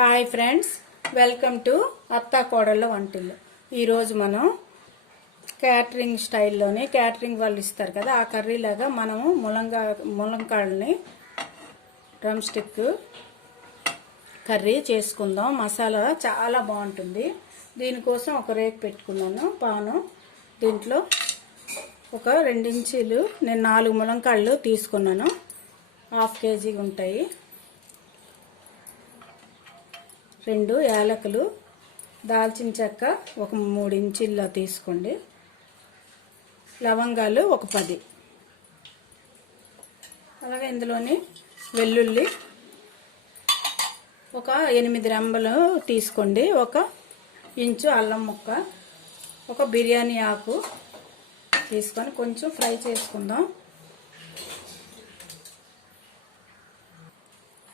Hi friends, welcome to అత్తా కోడళ్ళ వంటిల్లు. ఈరోజు మనం క్యాటరింగ్ స్టైల్లోనే క్యాటరింగ్ వాళ్ళు ఇస్తారు కదా, ఆ కర్రీ లాగా మనము ములంకాడని డ్రమ్ స్టిక్ కర్రీ చేసుకుందాం. మసాలా చాలా బాగుంటుంది. దీనికోసం ఒక రేక్ పెట్టుకున్నాను పాను. దీంట్లో ఒక 2 ఇంచీలు నేను 4 ములంకాళ్ళు తీసుకున్నాను. 1/2 కేజీ ఉంటాయి. 2 యాలకులు, దాల్చిన చెక్క ఒక 3 ఇంచీల్లో తీసుకోండి. లవంగాలు ఒక 10. అలాగే ఇందులోని వెల్లుల్లి ఒక 8 రెమ్మలు తీసుకోండి. 1 ఇంచు అల్లం ముక్క, ఒక బిర్యానీ ఆకు తీసుకొని కొంచెం ఫ్రై చేసుకుందాం.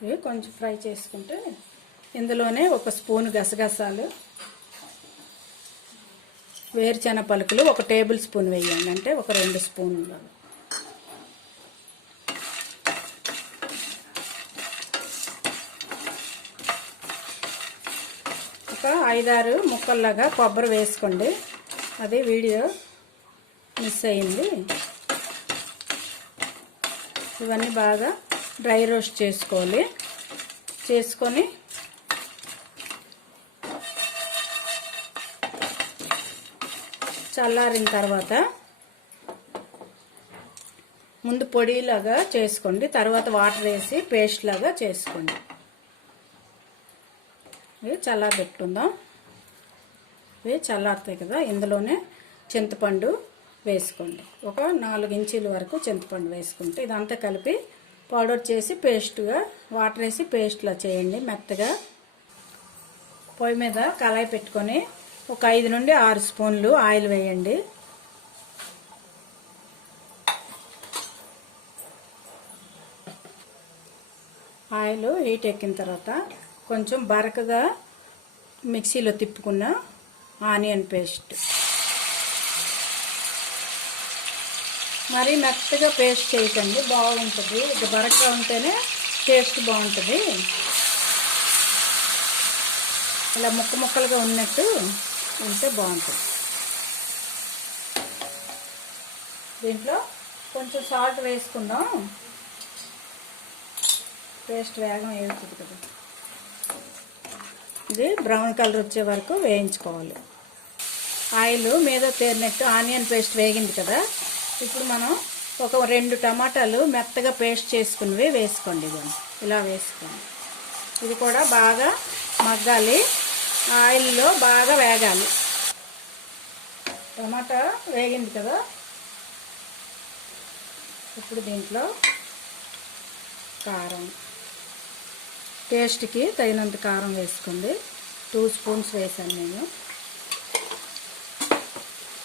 ఇవి కొంచెం ఫ్రై చేసుకుంటే ఇందులోనే 1 స్పూన్ గసగసాలు, వేరుశెనగ పలుకులు 1 టేబుల్ స్పూన్ వేయండి, అంటే ఒక 2 స్పూన్లు. ఒక 5-6 ముక్కల్లాగా కొబ్బరి వేసుకోండి. అది వీడియో మిస్ అయింది. ఇవన్నీ బాగా డ్రై రోస్ట్ చేసుకోవాలి. చేసుకొని చల్లారిన తర్వాత ముందు పొడిలాగా చేసుకోండి, తర్వాత వాటర్ వేసి పేస్ట్ లాగా చేసుకోండి. ఇవి చల్లారబెట్టుకుందాం. ఇవి చల్లారుతాయి కదా, ఇందులోనే చింతపండు వేసుకోండి. ఒక 4 ఇంచీల వరకు చింతపండు వేసుకుంటే ఇదంతా కలిపి పౌడర్ చేసి పేస్ట్గా వాటర్ వేసి పేస్ట్లా చేయండి మెత్తగా. పొయ్యి మీద కళాయి పెట్టుకొని ఒక 5 నుండి 6 స్పూన్లు ఆయిల్ వేయండి. ఆయిల్ హీట్ ఎక్కిన తర్వాత కొంచెం బరకగా మిక్సీలో తిప్పుకున్న ఆనియన్ పేస్ట్, మరి మెత్తగా పేస్ట్ చేయకండి, బాగుంటుంది. ఇది బరకగా ఉంటేనే టేస్ట్ బాగుంటుంది. ఇలా ముక్కలుగా ఉన్నట్టు ఉంటే బాగుంటుంది. దీంట్లో కొంచెం సాల్ట్ వేసుకుందాం, పేస్ట్ వేగం వేగుతుంది కదా. ఇది బ్రౌన్ కలర్ వచ్చే వరకు వేయించుకోవాలి. ఆయిల్ మీద తేరినట్టు ఆనియన్ పేస్ట్ వేగింది కదా. ఇప్పుడు మనం ఒక 2 టమాటాలు మెత్తగా పేస్ట్ చేసుకున్నవి వేసుకోండి. ఇలా వేసుకోండి. ఇది కూడా బాగా మగ్గాలి, ఆయిల్లో బాగా వేగాలి. టమాటా వేగింది కదా. ఇప్పుడు దీంట్లో కారం, టేస్ట్కి తగినంత కారం వేసుకోండి. 2 స్పూన్స్ వేసాను నేను.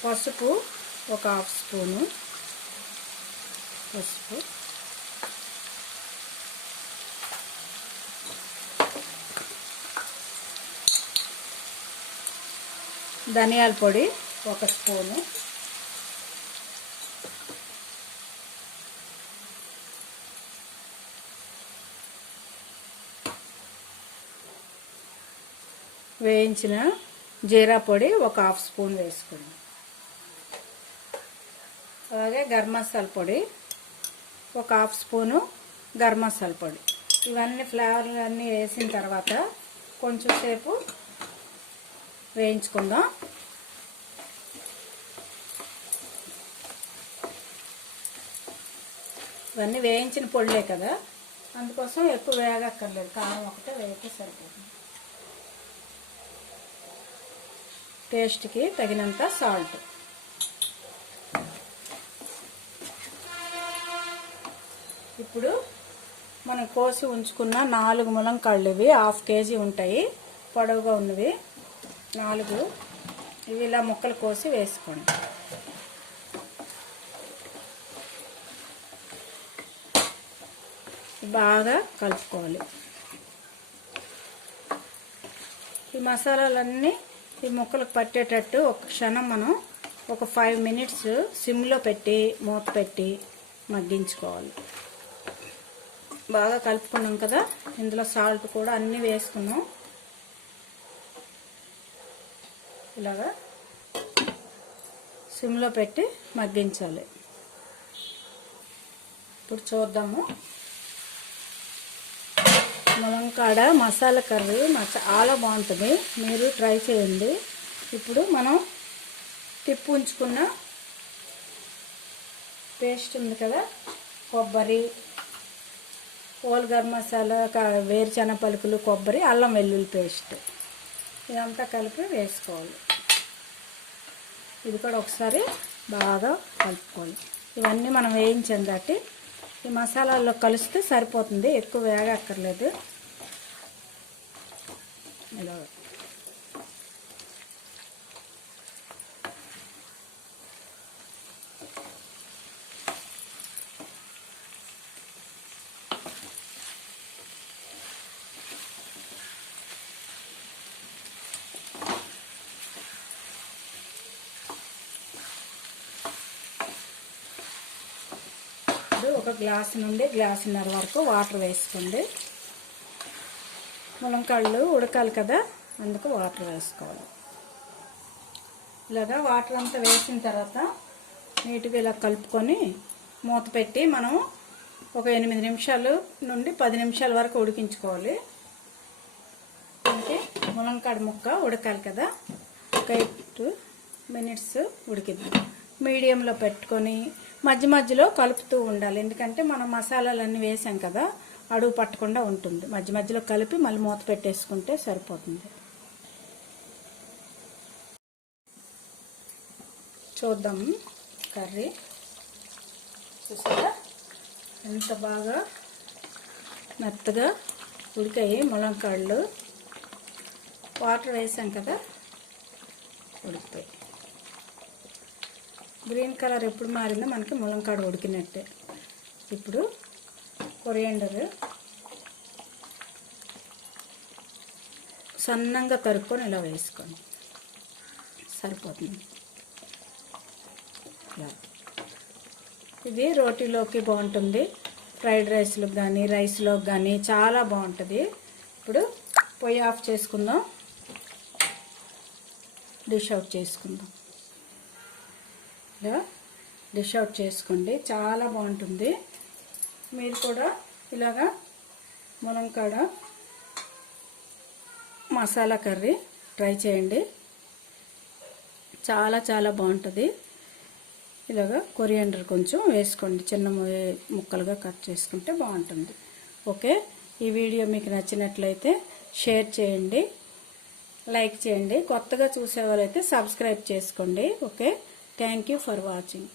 పసుపు ఒక 1/2 స్పూను పసుపు, ధనియాల పొడి 1 స్పూను, వేయించిన జీరా పొడి ఒక 1/2 స్పూన్ వేసుకోండి. అలాగే గరం మసాలా పొడి ఒక 1/2 స్పూను గరం మసాలా పొడి. ఇవన్నీ ఫ్లేవర్లు అన్నీ వేసిన తర్వాత కొంచెం సేపు వేయించుకుందాం. ఇవన్నీ వేయించిన పొడిలే కదా, అందుకోసం ఎక్కువ వేగక్కర్లేదు. కారం ఒకటే వేగితే సరిపోతుంది. టేస్ట్కి తగినంత సాల్ట్. ఇప్పుడు మనం కోసి ఉంచుకున్న 4 ములంకాళ్ళు, ఇవి 1/2 కేజీ ఉంటాయి, పొడవుగా ఉన్నవి 4. ఇవి ఇలా ముక్కలు కోసి వేసుకోండి. బాగా కలుపుకోవాలి. ఈ మసాలాలన్నీ ఈ ముక్కలకు పట్టేటట్టు ఒక క్షణం మనం ఒక 5 మినిట్స్ సిమ్లో పెట్టి మూత పెట్టి మగ్గించుకోవాలి. బాగా కలుపుకున్నాం కదా, ఇందులో సాల్ట్ కూడా అన్నీ వేసుకున్నాం. ఇలాగా సిమ్లో పెట్టి మగ్గించాలి. ఇప్పుడు చూద్దాము. ములంకాడ మసాలా కర్రీ చాలా బాగుంటుంది, మీరు ట్రై చేయండి. ఇప్పుడు మనం తిప్పి ఉంచుకున్న పేస్ట్ ఉంది కదా, కొబ్బరి, హోల్ గరం మసాలా, వేరుశనగ పలుకులు, కొబ్బరి, అల్లం వెల్లుల్లి పేస్ట్ ఇదంతా కలిపి వేసుకోవాలి. ఇది కూడా ఒకసారి బాగా కలుపుకోవాలి. ఇవన్నీ మనం వేయించాం కాబట్టి ఈ మసాలాల్లో కలిస్తే సరిపోతుంది, ఎక్కువ వేగక్కర్లేదు. ఇలా ఒక గ్లాసు నుండి గ్లాసున్నర వరకు వాటర్ వేసుకోండి. ములంకాళ్ళు ఉడకాలి కదా, అందుకు వాటర్ వేసుకోవాలి. ఇలాగా వాటర్ అంతా వేసిన తర్వాత నీట్గా ఇలా కలుపుకొని మూత పెట్టి మనం ఒక 8 నిమిషాలు నుండి 10 నిమిషాల వరకు ఉడికించుకోవాలి. అంటే ములంకాడ ముక్క ఉడకాలి కదా, ఒక 8 మినిట్స్ ఉడికిద్దాం. మీడియంలో పెట్టుకొని మధ్య మధ్యలో కలుపుతూ ఉండాలి, ఎందుకంటే మనం మసాలాలన్నీ వేసాం కదా, అడుగు పట్టకుండా ఉంటుంది. మధ్య మధ్యలో కలిపి మళ్ళీ మూత పెట్టేసుకుంటే సరిపోతుంది. చూద్దాం కర్రీ. చూసారా ఎంత బాగా మెత్తగా ఉడికాయి ములంకాళ్ళు. వాటర్ వేసాం కదా, ఉడికిపోయి గ్రీన్ కలర్ ఎప్పుడు మారిందో మనకి ములంకాడ ఉడికినట్టే. ఇప్పుడు కొరియాండర్ సన్నంగా తరుక్కొని ఇలా వేసుకోండి, సరిపోతుంది. ఇది రోటీలోకి బాగుంటుంది, ఫ్రైడ్ రైస్లోకి కానీ రైస్లోకి కానీ చాలా బాగుంటుంది. ఇప్పుడు పొయ్యి ఆఫ్ చేసుకుందాం, డిష్ అవుట్ చేసుకుందాం. ఇలా డిష్ అవుట్ చేసుకోండి, చాలా బాగుంటుంది. మీరు కూడా ఇలాగా ములంకాడ మసాలా కర్రీ ట్రై చేయండి, చాలా చాలా బాగుంటుంది. ఇలాగా కొరియాండర్ కొంచెం వేసుకోండి, చిన్న ముక్కలుగా కట్ చేసుకుంటే బాగుంటుంది. ఓకే, ఈ వీడియో మీకు నచ్చినట్లయితే షేర్ చేయండి, లైక్ చేయండి. కొత్తగా చూసేవాళ్ళైతే సబ్స్క్రైబ్ చేసుకోండి. Okay, thank you for watching.